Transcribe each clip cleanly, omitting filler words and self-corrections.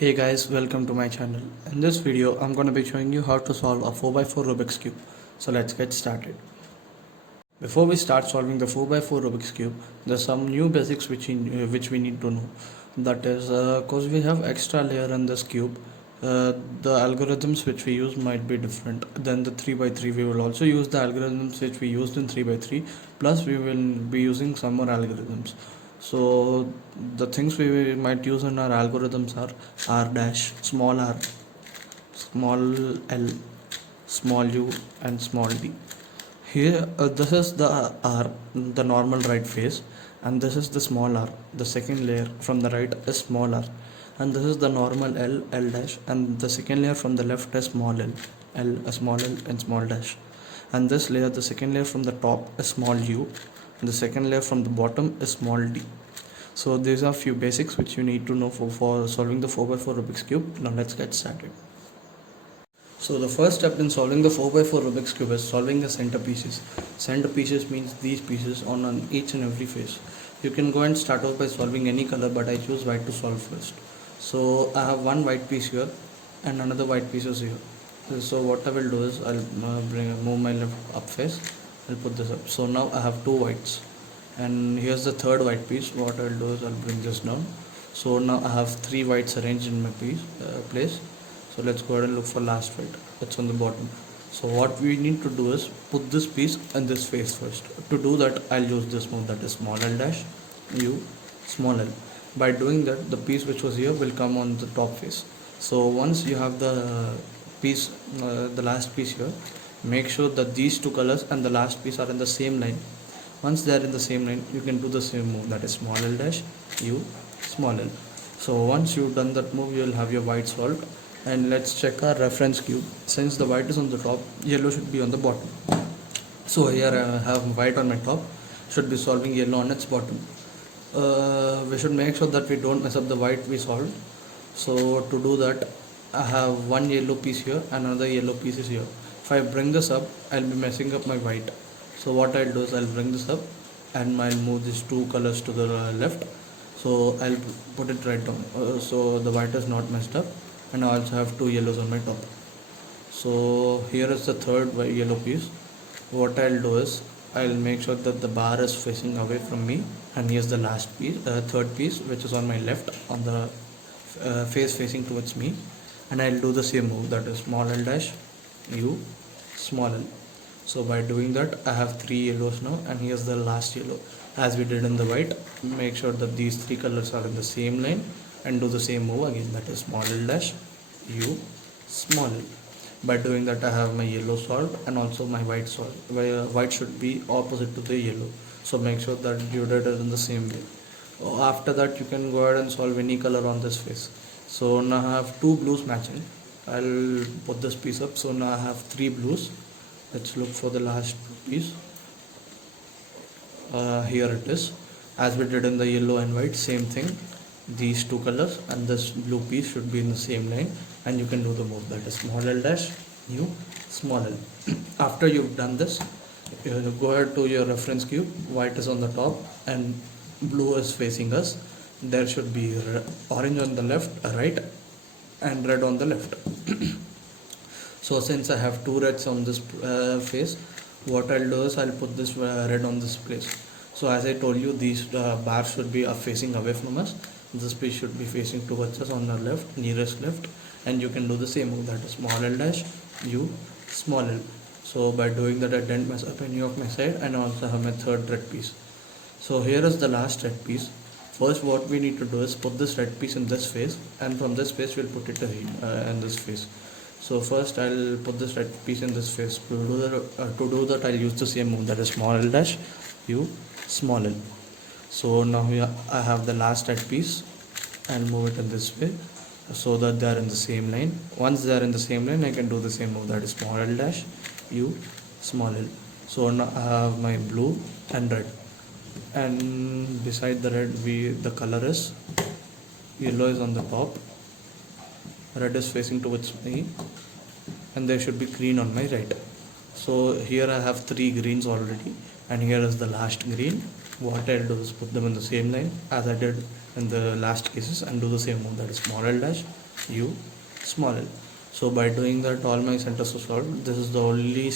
Hey guys, welcome to my channel. In this video, I'm going to be showing you how to solve a 4x4 Rubik's Cube. So let's get started. Before we start solving the 4x4 Rubik's Cube, there's some new basics which we need to know. That is, because we have extra layer in this cube, the algorithms which we use might be different than the 3x3. We will also use the algorithms which we used in 3x3, plus we will be using some more algorithms. So the things we might use in our algorithms are r dash, small r, small l, small u, and small d. Here, this is the r, the normal right face, and this is the small r, the second layer from the right is small r, and this is the normal l, l dash, and the second layer from the left is small l, l, a small l, and small dash, and this layer, the second layer from the top is small u, and the second layer from the bottom is small d. So these are few basics which you need to know for solving the 4x4 Rubik's Cube. Now let's get started. So the first step in solving the 4x4 Rubik's Cube is solving the center pieces. Center pieces means these pieces on each and every face. You can go and start off by solving any color, but I choose white to solve first. So I have one white piece here and another white piece is here. So what I will do is I'll move my left up face. I'll put this up. So now I have two whites. And here's the third white piece. What I'll do is I'll bring this down. So now I have three whites arranged in my place. So let's go ahead and look for last white. That's on the bottom. So what we need to do is put this piece and this face first. To do that, I'll use this move, that is small l dash, u, small l. By doing that, the piece which was here will come on the top face. So once you have the piece, the last piece here, make sure that these two colors and the last piece are in the same line. Once they are in the same line, you can do the same move, that is small l dash, u, small l. So once you've done that move, you will have your white solved. And let's check our reference cube. Since the white is on the top, yellow should be on the bottom. So here I have white on my top, should be solving yellow on its bottom. We should make sure that we don't mess up the white we solved. So to do that, I have one yellow piece here and another yellow piece is here. If I bring this up, I'll be messing up my white. So what I'll do is I'll bring this up and I'll move these two colors to the left. So I'll put it right down. So the white is not messed up, and I also have two yellows on my top. So here is the third yellow piece. What I'll do is I'll make sure that the bar is facing away from me, and here's the last piece, third piece, which is on my left on the face facing towards me, and I'll do the same move, that is small l dash, u, small l. So by doing that, I have three yellows now, and here's the last yellow. As we did in the white, make sure that these three colors are in the same line and do the same move again, that is small l dash, u, small l. By doing that, I have my yellow solved and also my white solved. White should be opposite to the yellow, so make sure that you did it in the same way. After that, you can go ahead and solve any color on this face. So now I have two blues matching. I'll put this piece up. So now I have three blues. Let's look for the last piece. Here it is. As we did in the yellow and white, same thing. These two colors and this blue piece should be in the same line, and you can do the move, that is small l dash, u, small l. After you've done this, you go ahead to your reference cube. White is on the top and blue is facing us. There should be orange on the left, right, and red on the left. So since I have two reds on this face, what I'll do is I'll put this red on this place. So as I told you, these bars should be facing away from us. This piece should be facing towards us on the left, nearest left, and you can do the same move, that is small l dash, u, small l. So by doing that, I didn't mess up any of my side, and I also have my third red piece. So here is the last red piece. First, what we need to do is put this red piece in this face, and from this face we'll put it in this face. So first I'll put this red piece in this face. To do that, I'll use the same move, that is small l dash, u, small l. So now I have the last red piece and move it in this way so that they are in the same line. Once they are in the same line, I can do the same move, that is small l dash, u, small l. So now I have my blue and red, and beside the red the color is yellow is on the top, red is facing towards me, and there should be green on my right. So here I have three greens already, and here is the last green. What I'll do is put them in the same line as I did in the last cases and do the same move, that is small l dash, U, small l. So by doing that, all my centers are solved. This is the only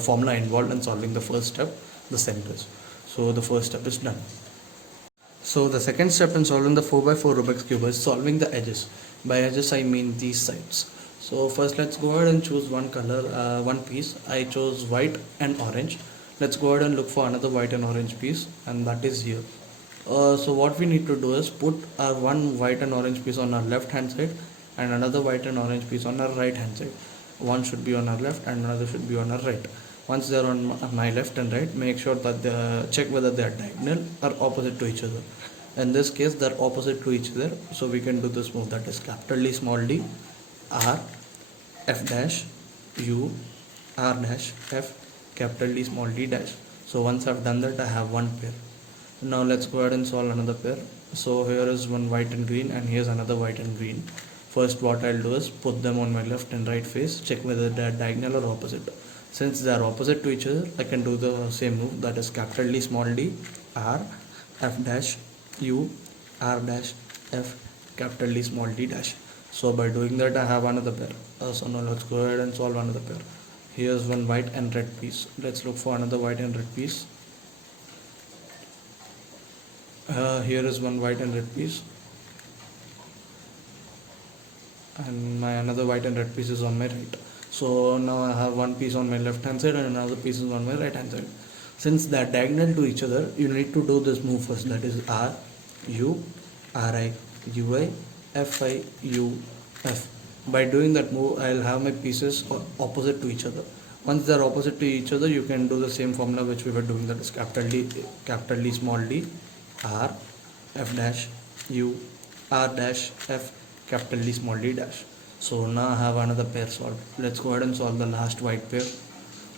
formula involved in solving the first step, the centers. So the first step is done. So the second step in solving the 4x4 Rubik's Cube is solving the edges. By edges I mean these sides. So first let's go ahead and choose one color, one piece. I chose white and orange. Let's go ahead and look for another white and orange piece, and that is here. So what we need to do is put our one white and orange piece on our left hand side and another white and orange piece on our right hand side. One should be on our left and another should be on our right. Once they are on my left and right, make sure that check whether they are diagonal or opposite to each other. In this case, they are opposite to each other, so we can do this move, that is capital D small d R F dash U R dash F capital D small d dash. So once I've done that, I have one pair. Now let's go ahead and solve another pair. So here is one white and green, and here's another white and green. First what I'll do is put them on my left and right face, check whether they are diagonal or opposite. Since they are opposite to each other, I can do the same move, that is capital D small d R F dash U R dash F capital D small d dash. So by doing that, I have another pair. So now let's go ahead and solve another pair. Here's one white and red piece. Let's look for another white and red piece. Here is one white and red piece, and my another white and red piece is on my right. So now I have one piece on my left hand side and another piece is on my right hand side. Since they are diagonal to each other, you need to do this move first, that is R U R I U I F I U F. By doing that move, I'll have my pieces opposite to each other. Once they are opposite to each other, you can do the same formula which we were doing, that is capital D small d R F dash U R dash F capital D small d dash. So now I have another pair solved. Let's go ahead and solve the last white pair,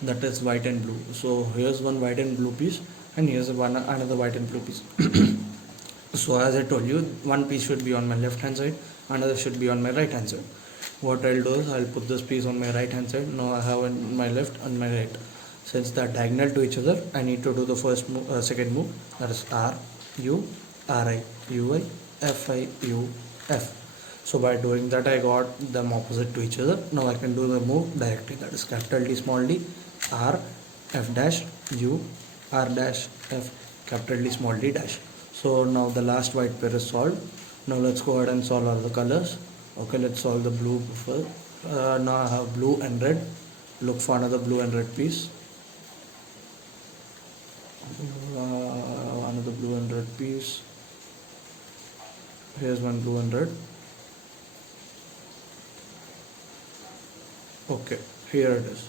that is white and blue. So here's one white and blue piece, and here's another white and blue piece. So as I told you, one piece should be on my left hand side, another should be on my right hand side. What I'll do is I'll put this piece on my right hand side. Now I have on my left and my right. Since they are diagonal to each other, I need to do the second move, that is R U R I U I F I U F. So by doing that, I got them opposite to each other. Now I can do the move directly, that is capital D small d R F dash U R dash F capital D small d dash. So now the last white pair is solved. Now let's go ahead and solve all the colors. Okay, let's solve the blue first. Now I have blue and red. Look for another blue and red piece. Another blue and red piece. Here's one blue and red. Okay, here it is.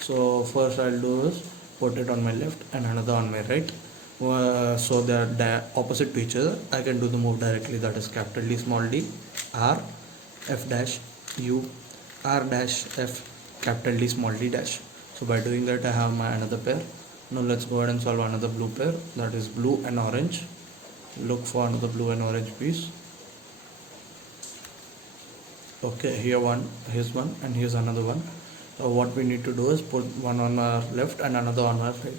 So first I'll do is put it on my left and another on my right. So they are opposite to each other. I can do the move directly, that is capital D small d R F dash U R dash F capital D small d dash. So by doing that, I have my another pair. Now let's go ahead and solve another blue pair, that is blue and orange. Look for another blue and orange piece. Okay, here's one, and here's another one. What we need to do is put one on our left and another on our right.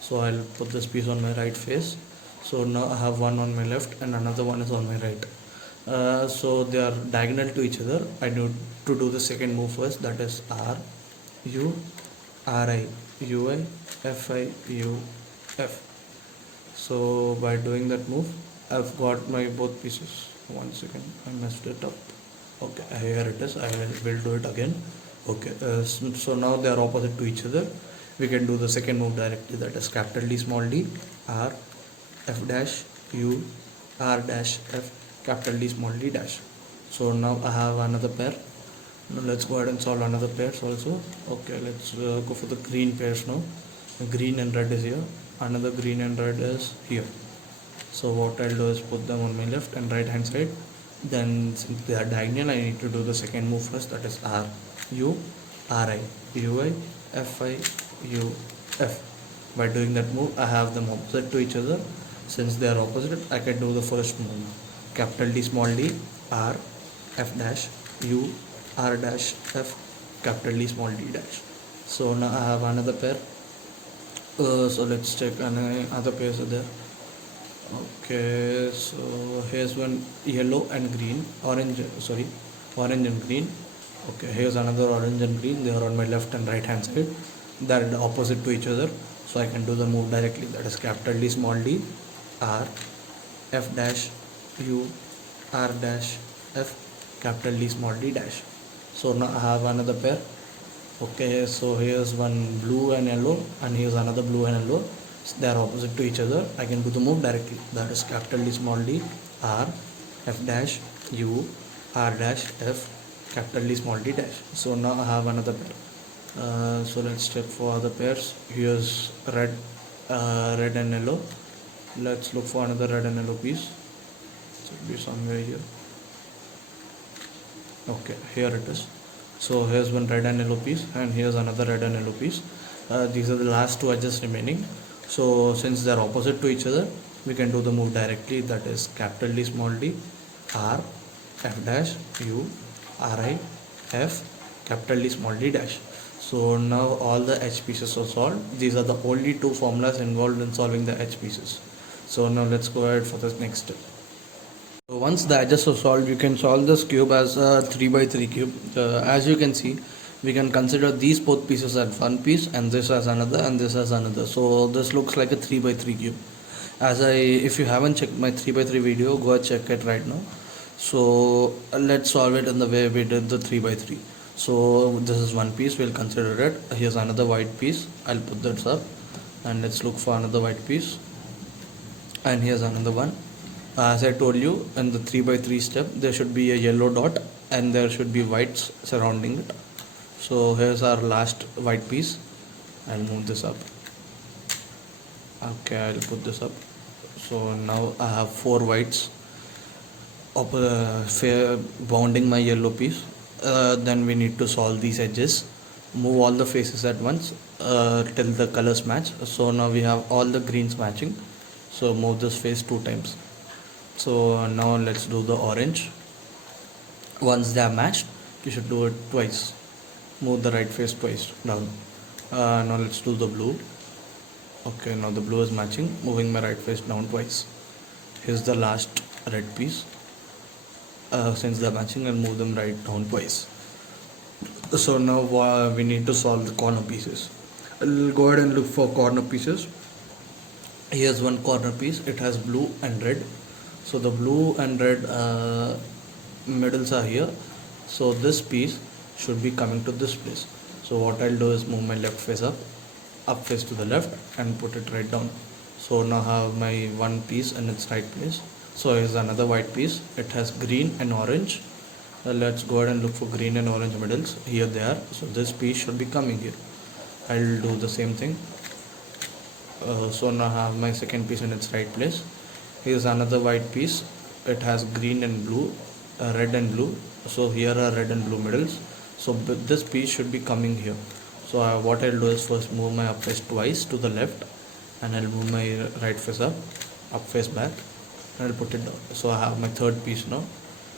So I'll put this piece on my right face. So now I have one on my left and another one is on my right. So they are diagonal to each other. I need to do the second move first, that is R U R I U I F I U F. So by doing that move, I've got my both pieces. One second, I messed it up. Okay, here it is. I will do it again. Okay, so now they are opposite to each other. We can do the second move directly, that is capital D small d R F dash U R dash F capital D small d dash. So now I have another pair. Now let's go ahead and solve another pairs also. Okay, let's go for the green pairs now. Green and red is here. Another green and red is here. So what I'll do is put them on my left and right hand side. Then since they are diagonal, I need to do the second move first, that is R U R I U I F I U F. By doing that move, I have them opposite to each other. Since they are opposite, I can do the first move, capital D small d R F dash U R dash F capital D small d dash. So now I have another pair. So let's check another pairs are there. Okay, so here's one yellow and green, orange, sorry, orange and green. Okay, here's another orange and green. They are on my left and right hand side. They are opposite to each other, so I can do the move directly. That is capital D, small d, R, F dash, U, R dash, F, capital D, small d dash. So now I have another pair. Okay, so here's one blue and yellow, and here's another blue and yellow. So they are opposite to each other. I can do the move directly. That is capital D, small d, R, F dash, U, R dash, F, capital D, small d dash. So now I have another pair. So let's check for other pairs. Here's red, red and yellow. Let's look for another red and yellow piece. It should be somewhere here. Okay, here it is. So here's one red and yellow piece, and here's another red and yellow piece. These are the last two edges remaining. So since they are opposite to each other, we can do the move directly. That is capital D, small d, R, F dash, U, R I, F, capital D, small d dash. So now all the edge pieces are solved. These are the only two formulas involved in solving the edge pieces. So now let's go ahead for the next step. So once the edges are solved, you can solve this cube as a 3x3 cube. As you can see, we can consider these both pieces as one piece, and this as another, and this as another. So this looks like a 3x3 cube. If you haven't checked my 3x3 video, go and check it right now. So let's solve it in the way we did the 3x3. So this is one piece, we'll consider it. Here's another white piece. I'll put this up, and let's look for another white piece. And here's another one. As I told you, in the 3x3 step, there should be a yellow dot and there should be whites surrounding it. So here's our last white piece. I'll move this up. Okay, I'll put this up. So now I have four whites bounding my yellow piece. Then we need to solve these edges, move all the faces at once till the colors match. So now we have all the greens matching. So move this face 2 times. So now let's do the orange. Once they are matched, you should do it twice. Move the right face twice down. Now let's do the blue. Okay, now the blue is matching, moving my right face down twice. Here's the last red piece. Since they're matching, I'll move them right down twice. So now we need to solve the corner pieces. I'll go ahead and look for corner pieces. Here's one corner piece. It has blue and red. So the blue and red middles are here. So this piece should be coming to this place. So what I'll do is move my left face up face to the left, and put it right down. So now I have my one piece in its right place. So here's another white piece. It has green and orange. Let's go ahead and look for green and orange middles. Here they are. So this piece should be coming here. I'll do the same thing. So now I have my second piece in its right place. Here's another white piece. It has green and blue, red and blue. So here are red and blue middles. So this piece should be coming here. So what I'll do is first move my up face twice to the left, and I'll move my right face up face back, and I'll put it down. So I have my third piece now.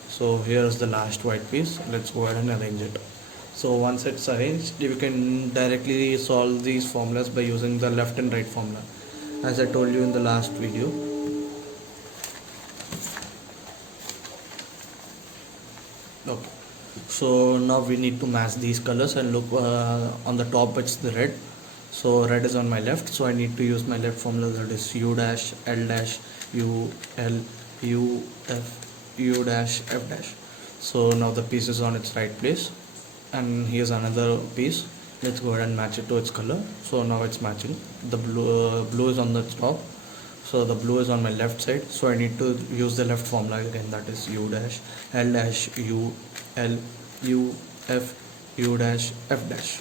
So here's the last white piece. Let's go ahead and arrange it. So once it's arranged, you can directly solve these formulas by using the left and right formula, as I told you in the last video. Okay, so now we need to match these colors, and look on the top it's the red. So red is on my left, so I need to use my left formula, that is U dash L dash U L U F U dash F dash. So now the piece is on its right place, and here's another piece. Let's go ahead and match it to its color. So now it's matching. The blue is on the top, so the blue is on my left side, so I need to use the left formula again, that is U dash L dash U L U F U dash F dash.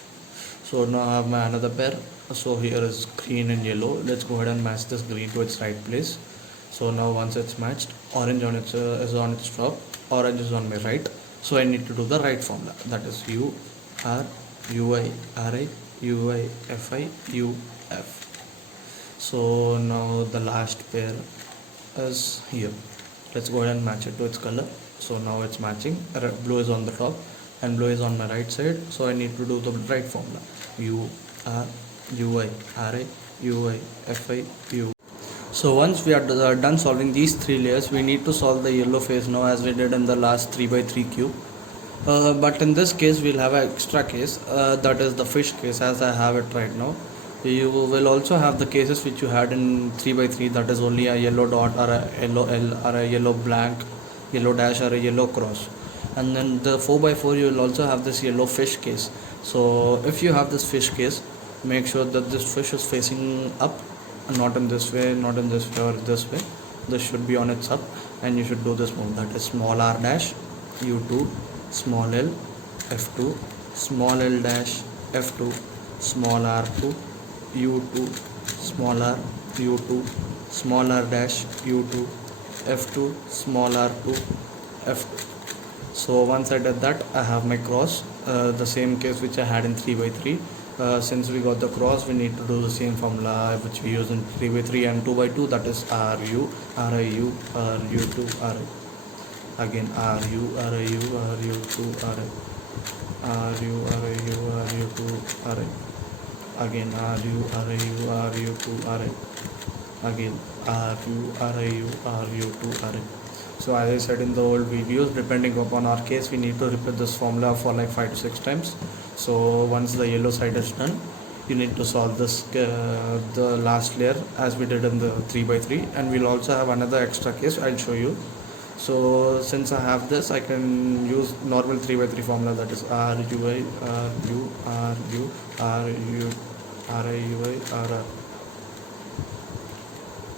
So now I have my another pair. So here is green and yellow. Let's go ahead and match this green to its right place. So now once it's matched, orange on its is on its top, orange is on my right. So I need to do the right formula, that is U R U I R I U I F I U F. So now the last pair is here. Let's go ahead and match it to its color. So now it's matching. Blue is on the top and blue is on my right side. So I need to do the right formula, U R U I R I U I F I U. So once we are done solving these three layers, we need to solve the yellow face now, as we did in the last 3x3 cube. But in this case we'll have an extra case, that is the fish case, as I have it right now. You will also have the cases which you had in 3 by 3, that is only a yellow dot or a yellow L or a yellow blank, yellow dash or a yellow cross. And then the 4 by 4 you will also have this yellow fish case. So if you have this fish case, make sure that this fish is facing up, not in this way, not in this way or this way. This should be on its up, and you should do this move, that is small r dash U2, small l F2, small l dash F2, small r2 U2, small r U2, small r dash U2, F2, small r2 F2. So once I did that, I have my cross, the same case which I had in 3 by 3. Since we got the cross, we need to do the same formula which we use in 3 by 3 and 2 by 2, that is RU, RIU, RU2, RI. Again RU, RIU, RU2, RI. RU, RIU, RU2, RI. Again RU, RIU, RU2, RI. Again RU, RIU, RU2, RI. So as I said in the old videos, depending upon our case, we need to repeat this formula for like 5 to 6 times. So once the yellow side is done, you need to solve this the last layer as we did in the 3 by 3, and we'll also have another extra case I'll show you. So since I have this, I can use normal 3 by 3 formula, that is RUI, RU, RU, RU, RIUI, RR.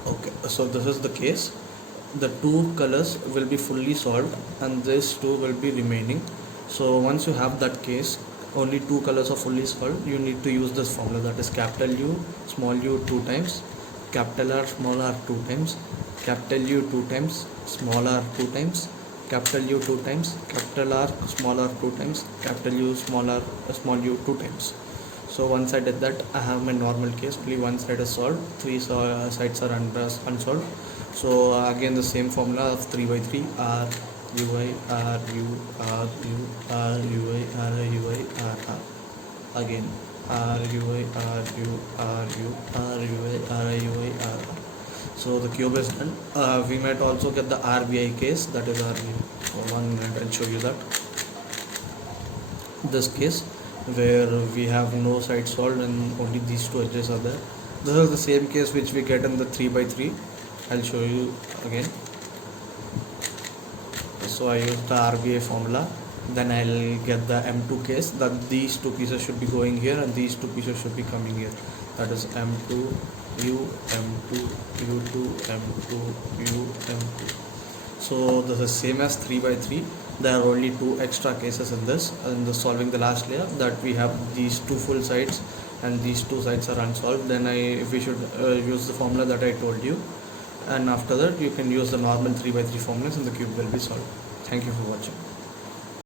Okay, so this is the case. The two colors will be fully solved and these two will be remaining. So once you have that case, only two colors are fully solved, you need to use this formula, that is capital U small u 2 times, capital R small r 2 times, capital U 2 times, small r 2 times, capital U 2 times, capital R small r 2 times, capital U small r small u 2 times. So once I did that, I have my normal case. Only one side is solved, three sides are unsolved. So again the same formula of 3 by 3, R UI, R U, R U, R UI, R UI, R R. Again R UI, R U, R U, R UI, R UI, R R. So the cube is done. We might also get the RBI case, that is RBI. So 1 minute, I'll show you that. This case where we have no side solved and only these two edges are there. This is the same case which we get in the 3 by 3. I'll show you again. So I use the RBA formula, then I'll get the M2 case, that these two pieces should be going here and these two pieces should be coming here, that is M2 U, M2 U2, M2 U, M2. So this is same as 3 by 3. There are only two extra cases in this, and the solving the last layer, that we have these two full sides and these two sides are unsolved. Then we should use the formula that I told you, and after that you can use the normal 3 by 3 formulas and the cube will be solved. Thank you for watching.